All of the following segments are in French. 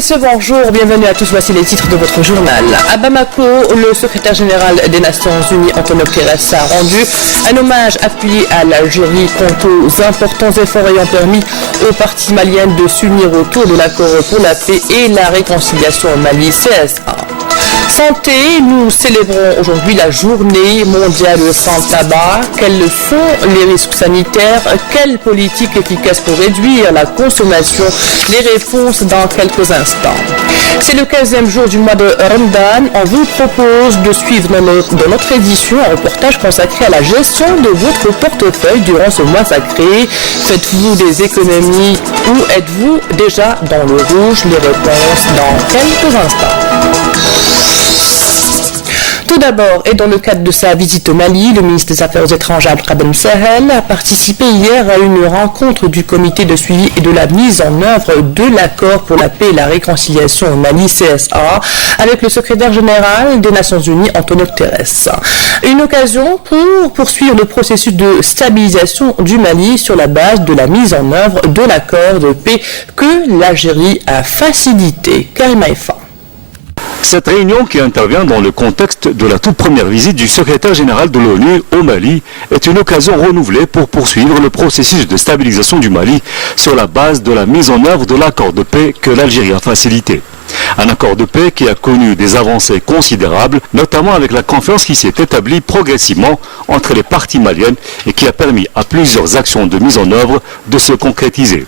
messieurs, bonjour, bienvenue à tous, voici les titres de votre journal. À Bamako, le secrétaire général des Nations Unies, Antonio Guterres, a rendu un hommage appuyé à l'Algérie quant aux importants efforts ayant permis aux parties maliennes de s'unir autour de l'accord pour la paix et la réconciliation au Mali, CSA. Santé, nous célébrons aujourd'hui la journée mondiale sans tabac. Quels sont les risques sanitaires? Quelle politique efficace pour réduire la consommation? Les réponses dans quelques instants. C'est le 15e jour du mois de Ramadan. On vous propose de suivre dans notre édition un reportage consacré à la gestion de votre portefeuille durant ce mois sacré. Faites-vous des économies ou êtes-vous déjà dans le rouge? Les réponses dans quelques instants. Tout d'abord, et dans le cadre de sa visite au Mali, le ministre des Affaires étrangères Abdelkader Sahel a participé hier à une rencontre du comité de suivi et de la mise en œuvre de l'accord pour la paix et la réconciliation au Mali, CSA, avec le secrétaire général des Nations Unies, Antonio Guterres. Une occasion pour poursuivre le processus de stabilisation du Mali sur la base de la mise en œuvre de l'accord de paix que l'Algérie a facilité. Karim Haïfa. Cette réunion, qui intervient dans le contexte de la toute première visite du secrétaire général de l'ONU au Mali, est une occasion renouvelée pour poursuivre le processus de stabilisation du Mali sur la base de la mise en œuvre de l'accord de paix que l'Algérie a facilité. Un accord de paix qui a connu des avancées considérables, notamment avec la confiance qui s'est établie progressivement entre les parties maliennes et qui a permis à plusieurs actions de mise en œuvre de se concrétiser.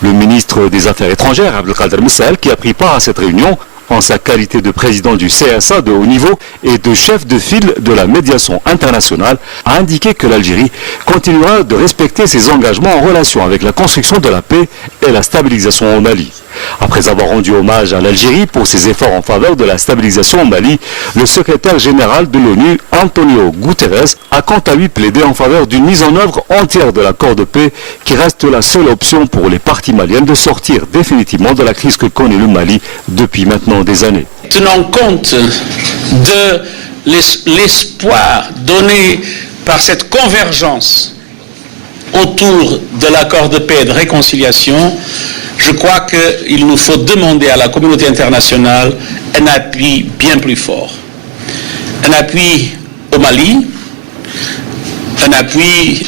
Le ministre des Affaires étrangères, Abdelkader Sahel, qui a pris part à cette réunion, en sa qualité de président du CSA de haut niveau et de chef de file de la médiation internationale, a indiqué que l'Algérie continuera de respecter ses engagements en relation avec la construction de la paix et la stabilisation au Mali. Après avoir rendu hommage à l'Algérie pour ses efforts en faveur de la stabilisation au Mali, le secrétaire général de l'ONU, Antonio Guterres, a quant à lui plaidé en faveur d'une mise en œuvre entière de l'accord de paix qui reste la seule option pour les parties maliennes de sortir définitivement de la crise que connaît le Mali depuis maintenant des années. Tenant compte de l'espoir donné par cette convergence autour de l'accord de paix et de réconciliation, je crois qu'il nous faut demander à la communauté internationale un appui bien plus fort. Un appui au Mali, un appui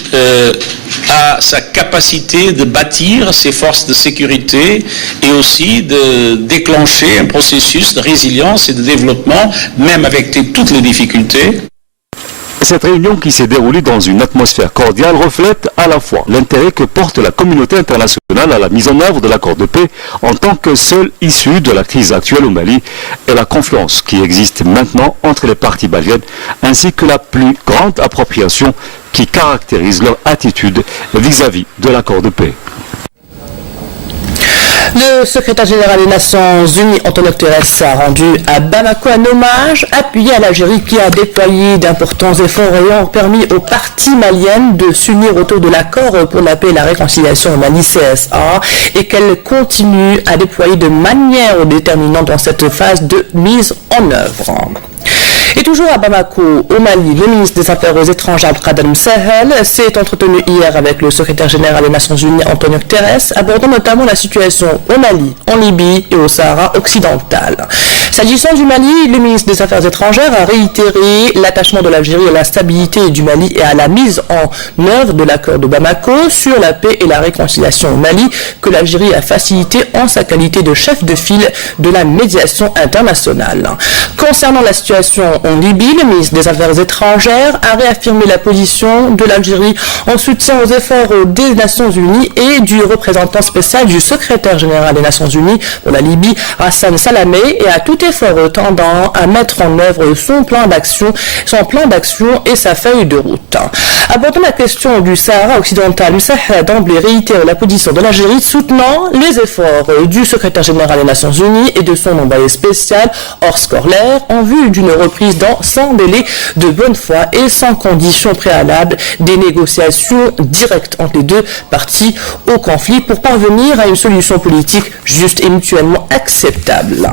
à sa capacité de bâtir ses forces de sécurité et aussi de déclencher un processus de résilience et de développement, même avec toutes les difficultés. Cette réunion qui s'est déroulée dans une atmosphère cordiale reflète à la fois l'intérêt que porte la communauté internationale à la mise en œuvre de l'accord de paix en tant que seule issue de la crise actuelle au Mali et la confiance qui existe maintenant entre les parties maliennes ainsi que la plus grande appropriation qui caractérise leur attitude vis-à-vis de l'accord de paix. Le secrétaire général des Nations Unies, Antonio Guterres, a rendu à Bamako un hommage appuyé à l'Algérie qui a déployé d'importants efforts ayant permis aux parties maliennes de s'unir autour de l'accord pour la paix et la réconciliation au Mali CSA et qu'elle continue à déployer de manière déterminante dans cette phase de mise en œuvre. Et toujours à Bamako, au Mali, le ministre des Affaires étrangères Abdelkader Sahel s'est entretenu hier avec le secrétaire général des Nations Unies Antonio Guterres, abordant notamment la situation au Mali, en Libye et au Sahara occidental. S'agissant du Mali, le ministre des Affaires étrangères a réitéré l'attachement de l'Algérie à la stabilité du Mali et à la mise en œuvre de l'accord de Bamako sur la paix et la réconciliation au Mali que l'Algérie a facilité en sa qualité de chef de file de la médiation internationale. Concernant la situation en Libye, le ministre des Affaires étrangères a réaffirmé la position de l'Algérie en soutien aux efforts des Nations Unies et du représentant spécial du secrétaire général des Nations Unies pour la Libye, Hassan Salamé, et à tout effort tendant à mettre en œuvre son plan d'action et sa feuille de route. Abordant la question du Sahara occidental, Moussah a d'emblée réitéré la position de l'Algérie soutenant les efforts du secrétaire général des Nations Unies et de son envoyé spécial, Horst Kohler, en vue d'une reprise sans délai de bonne foi et sans conditions préalables des négociations directes entre les deux parties au conflit pour parvenir à une solution politique juste et mutuellement acceptable.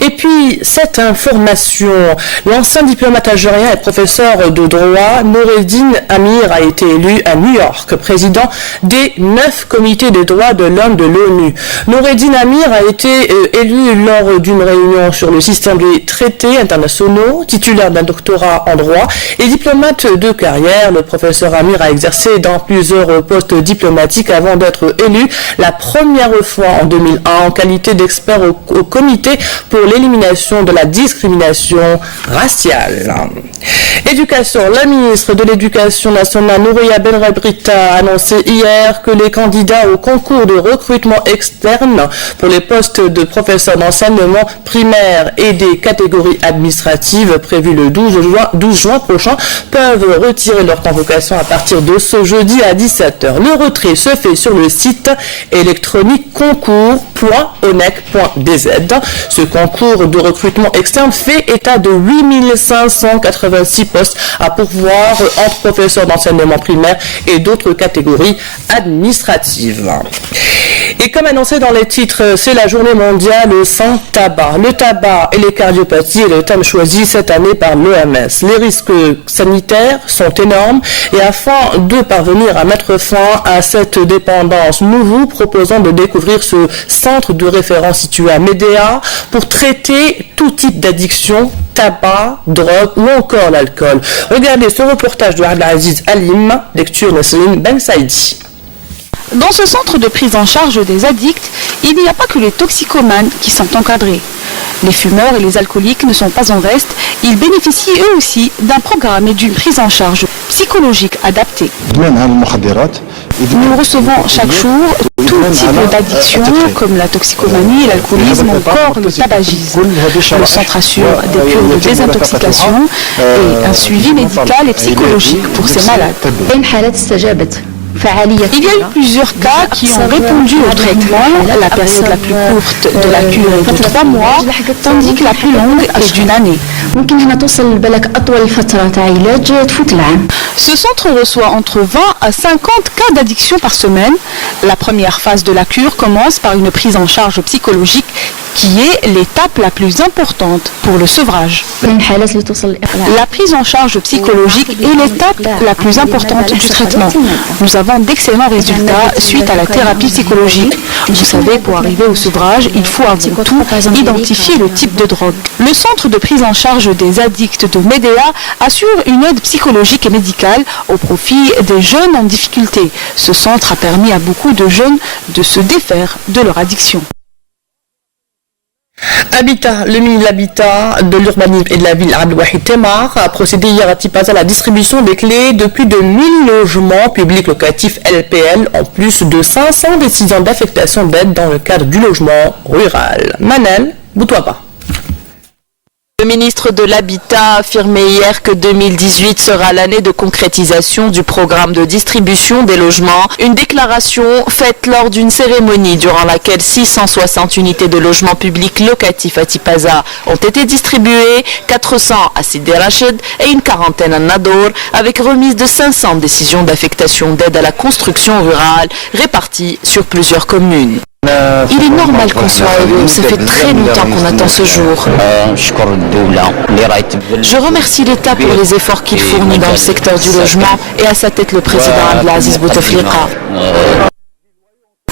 Et puis, cette information, l'ancien diplomate algérien et professeur de droit, Noureddin Amir, a été élu à New York, président des 9 comités des droits de l'homme de l'ONU. Noureddin Amir a été élu lors d'une réunion sur le système des traités internationaux, titulaire d'un doctorat en droit et diplomate de carrière. Le professeur Amir a exercé dans plusieurs postes diplomatiques avant d'être élu la première fois en 2001 en qualité d'expert au comité pour l'élimination de la discrimination raciale. Éducation. La ministre de l'Éducation nationale, Nouria Benrabrita, a annoncé hier que les candidats au concours de recrutement externe pour les postes de professeurs d'enseignement primaire et des catégories administratives prévues le 12 juin prochain peuvent retirer leur convocation à partir de ce jeudi à 17h. Le retrait se fait sur le site électronique concours.onec.dz. Ce concours de recrutement externe fait état de 8586 postes à pourvoir entre professeurs d'enseignement primaire et d'autres catégories administratives. Et comme annoncé dans les titres, c'est la journée mondiale sans tabac. Le tabac et les cardiopathies est le thème choisi cette année par l'OMS. Les risques sanitaires sont énormes et afin de parvenir à mettre fin à cette dépendance, nous vous proposons de découvrir ce centre de référence situé à Médéa pour traiter tout type d'addiction, tabac, drogue ou encore l'alcool. Regardez ce reportage de Abdelaziz Alim, lecture Nesrine Ben Saïdi. Dans ce centre de prise en charge des addicts, il n'y a pas que les toxicomanes qui sont encadrés. Les fumeurs et les alcooliques ne sont pas en reste, ils bénéficient eux aussi d'un programme et d'une prise en charge psychologique adaptée. Nous recevons chaque jour tout type d'addiction comme la toxicomanie, l'alcoolisme ou encore le tabagisme. Le centre assure des cures de désintoxication et un suivi médical et psychologique pour ces malades. Il y a eu plusieurs cas qui ont répondu au traitement. La période la plus courte de la cure est de 3 mois, tandis que la plus longue est d'une année. Ce centre reçoit entre 20 à 50 cas d'addiction par semaine. La première phase de la cure commence par une prise en charge psychologique qui est l'étape la plus importante pour le sevrage. La prise en charge psychologique est l'étape la plus importante du traitement. Nous avons d'excellents résultats suite à la thérapie psychologique. Vous savez, pour arriver au sevrage, il faut avant tout identifier le type de drogue. Le centre de prise en charge des addicts de Médéa assure une aide psychologique et médicale au profit des jeunes en difficulté. Ce centre a permis à beaucoup de jeunes de se défaire de leur addiction. Habitat, le ministre de l'Habitat, de l'Urbanisme et de la Ville, Abdelwahid Temar, a procédé hier à Tipaza à la distribution des clés de plus de 1000 logements publics locatifs LPL, en plus de 500 décisions d'affectation d'aide dans le cadre du logement rural. Manel Boutouaba. Le ministre de l'Habitat a affirmé hier que 2018 sera l'année de concrétisation du programme de distribution des logements. Une déclaration faite lors d'une cérémonie durant laquelle 660 unités de logements publics locatifs à Tipaza ont été distribuées, 400 à Sidi Rachid et une quarantaine à Nador, avec remise de 500 décisions d'affectation d'aide à la construction rurale réparties sur plusieurs communes. Il est normal qu'on soit heureux, ça fait très longtemps qu'on attend ce jour. Je remercie l'État pour les efforts qu'il fournit dans le secteur du logement et à sa tête le président Abdelaziz Bouteflika.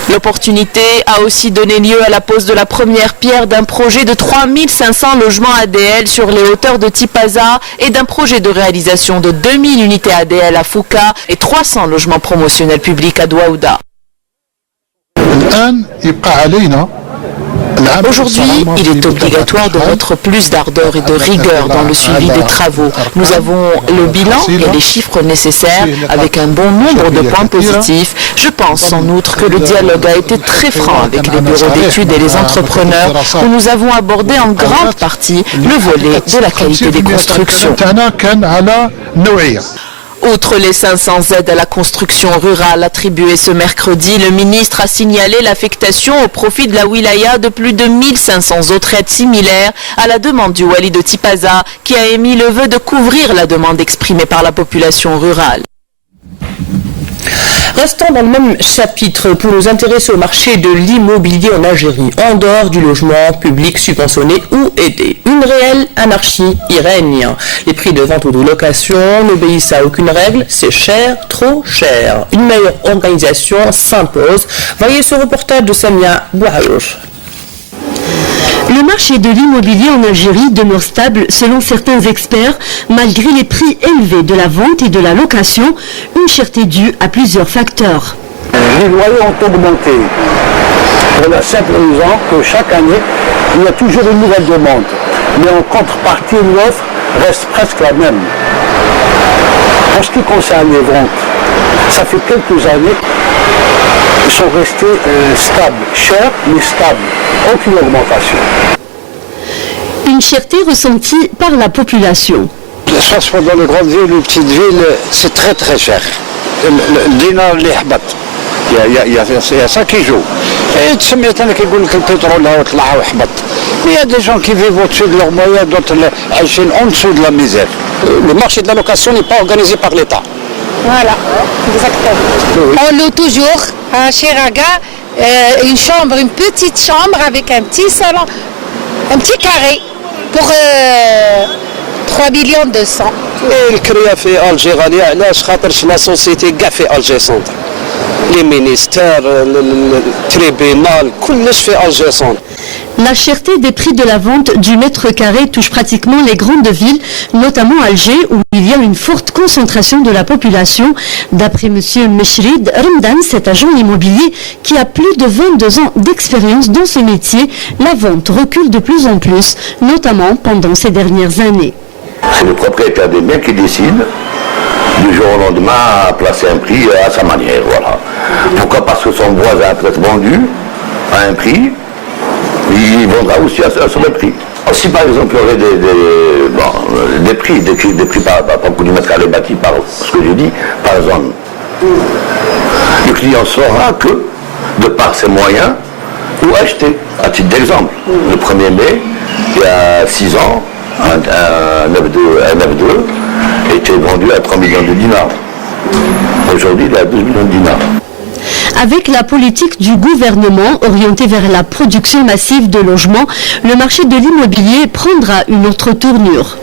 L'opportunité a aussi donné lieu à la pose de la première pierre d'un projet de 3500 logements ADL sur les hauteurs de Tipaza et d'un projet de réalisation de 2000 unités ADL à Fouka et 300 logements promotionnels publics à Douaouda. Aujourd'hui, il est obligatoire de mettre plus d'ardeur et de rigueur dans le suivi des travaux. Nous avons le bilan et les chiffres nécessaires avec un bon nombre de points positifs. Je pense en outre que le dialogue a été très franc avec les bureaux d'études et les entrepreneurs où nous avons abordé en grande partie le volet de la qualité des constructions. Outre les 500 aides à la construction rurale attribuées ce mercredi, le ministre a signalé l'affectation au profit de la wilaya de plus de 1500 autres aides similaires à la demande du wali de Tipaza, qui a émis le vœu de couvrir la demande exprimée par la population rurale. Restons dans le même chapitre pour nous intéresser au marché de l'immobilier en Algérie, en dehors du logement public subventionné ou aidé. Une réelle anarchie y règne. Les prix de vente ou de location n'obéissent à aucune règle, c'est cher, trop cher. Une meilleure organisation s'impose. Voyez ce reportage de Samia Bouhaouch. Le marché de l'immobilier en Algérie demeure stable selon certains experts, malgré les prix élevés de la vente et de la location, une cherté due à plusieurs facteurs. Les loyers ont augmenté pour la simple raison que chaque année, il y a toujours une nouvelle demande. Mais en contrepartie, l'offre reste presque la même. En ce qui concerne les ventes, ça fait quelques années qu'ils sont restés stables, chers mais stables, aucune augmentation. Une cherté ressentie par la population. Que ce soit dans les grandes villes ou les petites villes, c'est très très cher. Le dinar, les habat. Il y a ça qui joue. Et tu sais, il y a le pétrole mais il y a des gens qui vivent au-dessus de leurs moyens, d'autres en dessous de la misère. Le marché de la location n'est pas organisé par l'État. Voilà, exactement. On loue toujours à Chiraga une chambre, une petite chambre avec un petit salon, un petit carré pour 3 millions 200. الكريه في ألجي غالية علاش خاطرش لا سوسيتي كاع في ألجي سونتر. لي مينيستير التريبينال كلش في ألجي سونتر. La cherté des prix de la vente du mètre carré touche pratiquement les grandes villes, notamment Alger, où il y a une forte concentration de la population. D'après M. Meshrid Ramdan, cet agent immobilier qui a plus de 22 ans d'expérience dans ce métier, la vente recule de plus en plus, notamment pendant ces dernières années. C'est le propriétaire des biens qui décide du jour au lendemain à placer un prix à sa manière. Voilà. Pourquoi? Parce que son voisin a peut-être vendu à un prix, il vendra aussi à ce même prix. Si par exemple il y aurait des prix par coup du mètre carré bâti, par ce que je dis, par zone, le client saura que, de par ses moyens, où acheter. À titre d'exemple, le 1er mai, il y a 6 ans, un F2 était vendu à 3 millions de dinars. Aujourd'hui, il est à 12 millions de dinars. Avec la politique du gouvernement orientée vers la production massive de logements, le marché de l'immobilier prendra une autre tournure.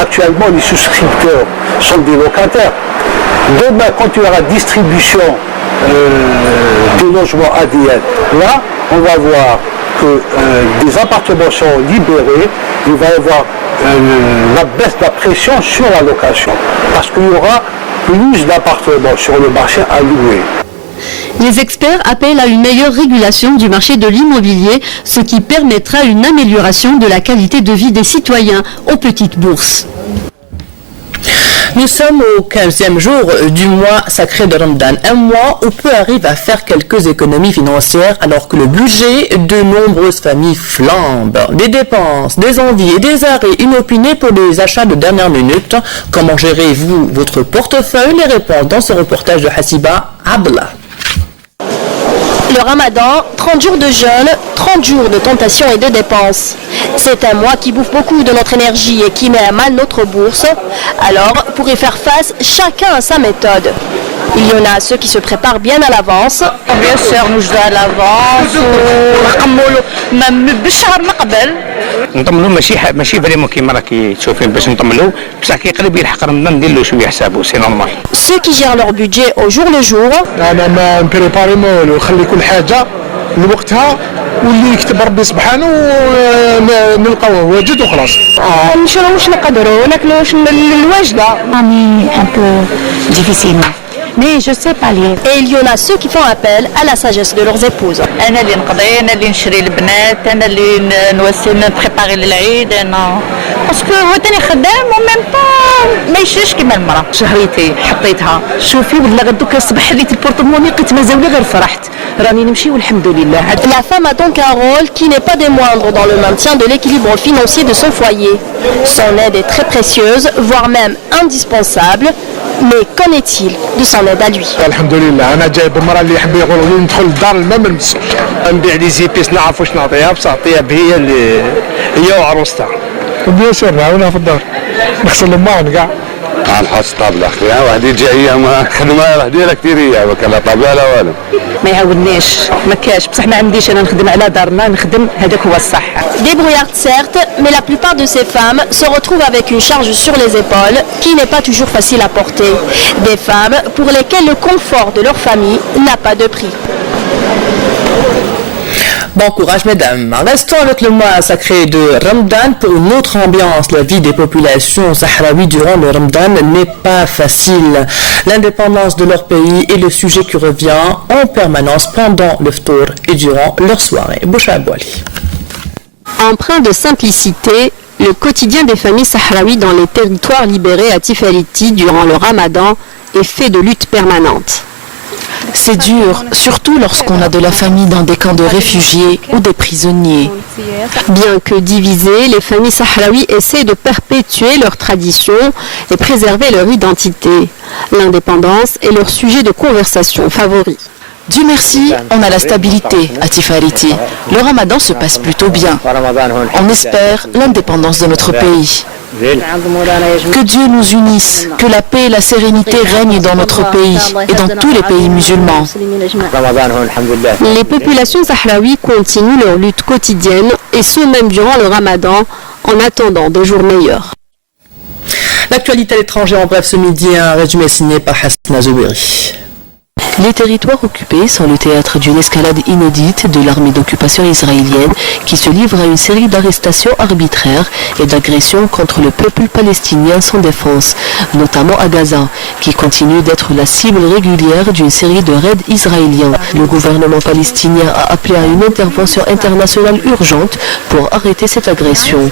Actuellement, les souscripteurs sont des locataires. Demain, quand il y aura distribution des logements ADN, là, on va voir que des appartements sont libérés, il va y avoir la baisse de la pression sur la location, parce qu'il y aura plus d'appartements sur le marché à louer. Les experts appellent à une meilleure régulation du marché de l'immobilier, ce qui permettra une amélioration de la qualité de vie des citoyens aux petites bourses. Nous sommes au 15e jour du mois sacré de Ramadan, un mois où peu arrivent à faire quelques économies financières alors que le budget de nombreuses familles flambe. Des dépenses, des envies et des arrêts inopinés pour des achats de dernière minute. Comment gérez-vous votre portefeuille? Les réponses dans ce reportage de Hassiba Abdallah. Le Ramadan, 30 jours de jeûne, 30 jours de tentation et de dépenses. C'est un mois qui bouffe beaucoup de notre énergie et qui met à mal notre bourse. Alors, pour y faire face, chacun a sa méthode. Il y en a ceux qui se préparent bien à l'avance. Bien sûr, nous jouons à l'avance. نطملو ماشي فريمون كيما راكي تشوفين باش نطملو بصح كيقرب يلحق رمضان ندير له شويه حسابه سي نورمال. Ceux qui gèrent leur budget au jour le jour. انا ما نبريباري والو نخلي كل حاجه لوقتها واللي يكتب ربي سبحانه نلقاوه واجد وخلاص. نشرو واش نقدروا ناكلوا الواجده. راني ان بو ديفيسيل. Mais je sais pas lire. Et il y en a ceux qui font appel à la sagesse de leurs épouses. أنا اللي نقضي، أنا اللي نشري البنات، أنا اللي نوسي نبريباري للعيد، أنا باسكو هو تاني خدام وميم با ما يشريش كيما المرأة. شهريتي حطيتها، شوفي والله غدوك الصباح حليت البورتموني لقيت مازال غير فرحت، راني نمشي والحمد لله. La femme a donc un rôle qui n'est pas des moindres dans le maintien de l'équilibre financier de son foyer. Son aide est très précieuse, voire même indispensable. Mais qu'en est-il de son aide à lui? alhamdoulilah, أنا جايب المرأة اللي يحب يقول لي ندخل للدار الماء ما نمسوش. نبيع لي زيبيس نعرف واش نعطيها بصح طياب هي وعروستها. بيان سور نعاونها في الدار. نغسل الماء كاع. غنحوس طابله اختي واحد يجي هي خدمه ديالها كثير هي ما كان لا طابله لا والو ما يعاونيش ما كاش بصح ما عنديش انا نخدم على دارنا نخدم هذاك هو الصح. Débrouillardes certes, mais la plupart de ces femmes se retrouvent avec une charge sur les épaules qui n'est pas toujours facile à porter. Des femmes pour lesquelles le confort de leur famille n'a pas de prix. Bon courage mesdames. Restons avec le mois sacré de Ramadan pour une autre ambiance. La vie des populations sahraouies durant le Ramadan n'est pas facile. L'indépendance de leur pays est le sujet qui revient en permanence pendant le ftour et durant leur soirée. Boucha Abouali. Empreint de simplicité, le quotidien des familles sahraouies dans les territoires libérés à Tifaliti durant le Ramadan est fait de luttes permanentes. C'est dur, surtout lorsqu'on a de la famille dans des camps de réfugiés ou des prisonniers. Bien que divisées, les familles sahraouies essaient de perpétuer leurs traditions et préserver leur identité. L'indépendance est leur sujet de conversation favori. Dieu merci, on a la stabilité à Tifaliti. Le Ramadan se passe plutôt bien. On espère l'indépendance de notre pays. Que Dieu nous unisse, que la paix et la sérénité règnent dans notre pays et dans tous les pays musulmans. Les populations sahraouies continuent leur lutte quotidienne et ce même durant le Ramadan en attendant des jours meilleurs. L'actualité à l'étranger en bref ce midi, un résumé signé par Hasna Zoubiri. Les territoires occupés sont le théâtre d'une escalade inédite de l'armée d'occupation israélienne qui se livre à une série d'arrestations arbitraires et d'agressions contre le peuple palestinien sans défense, notamment à Gaza, qui continue d'être la cible régulière d'une série de raids israéliens. Le gouvernement palestinien a appelé à une intervention internationale urgente pour arrêter cette agression.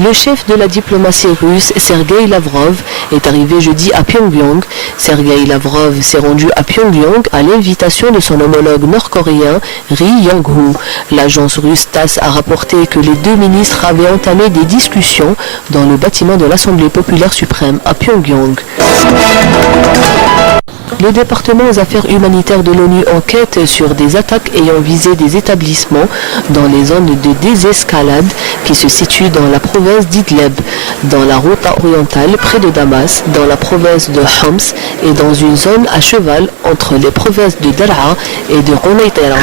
Le chef de la diplomatie russe, Sergueï Lavrov, est arrivé jeudi à Pyongyang. Sergueï Lavrov s'est rendu à Pyongyang à l'invitation de son homologue nord-coréen Ri Yong-ho. L'agence russe TASS a rapporté que les deux ministres avaient entamé des discussions dans le bâtiment de l'Assemblée populaire suprême à Pyongyang. Le département aux affaires humanitaires de l'ONU enquête sur des attaques ayant visé des établissements dans les zones de désescalade qui se situent dans la province d'Idlib, dans la Ghouta orientale près de Damas, dans la province de Homs et dans une zone à cheval entre les provinces de Daraa et de Ronaytera.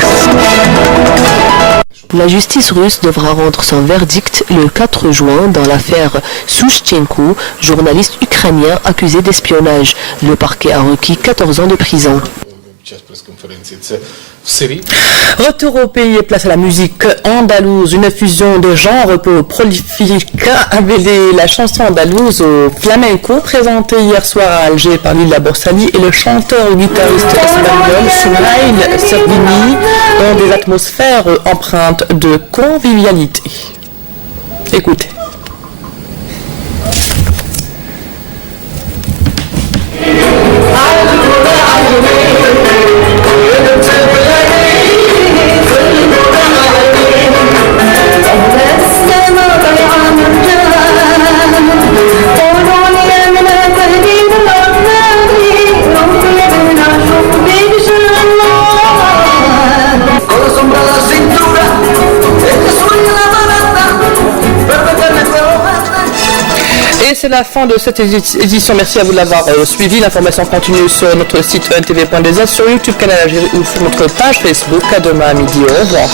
La justice russe devra rendre son verdict le 4 juin dans l'affaire Souchtchenko, journaliste ukrainien accusé d'espionnage. Le parquet a requis 14 ans de prison. Retour au pays et place à la musique andalouse, une fusion de genres prolifique appelée la chanson andalouse au flamenco, présentée hier soir à Alger par Lila Borsali et le chanteur et guitariste espagnol Soumaïl Servini dans des atmosphères empreintes de convivialité. Écoutez. C'est la fin de cette édition. Merci à vous de l'avoir suivi. L'information continue sur notre site ntv.dz, sur YouTube Canal Algérie ou sur notre page Facebook. À demain à midi. Au revoir.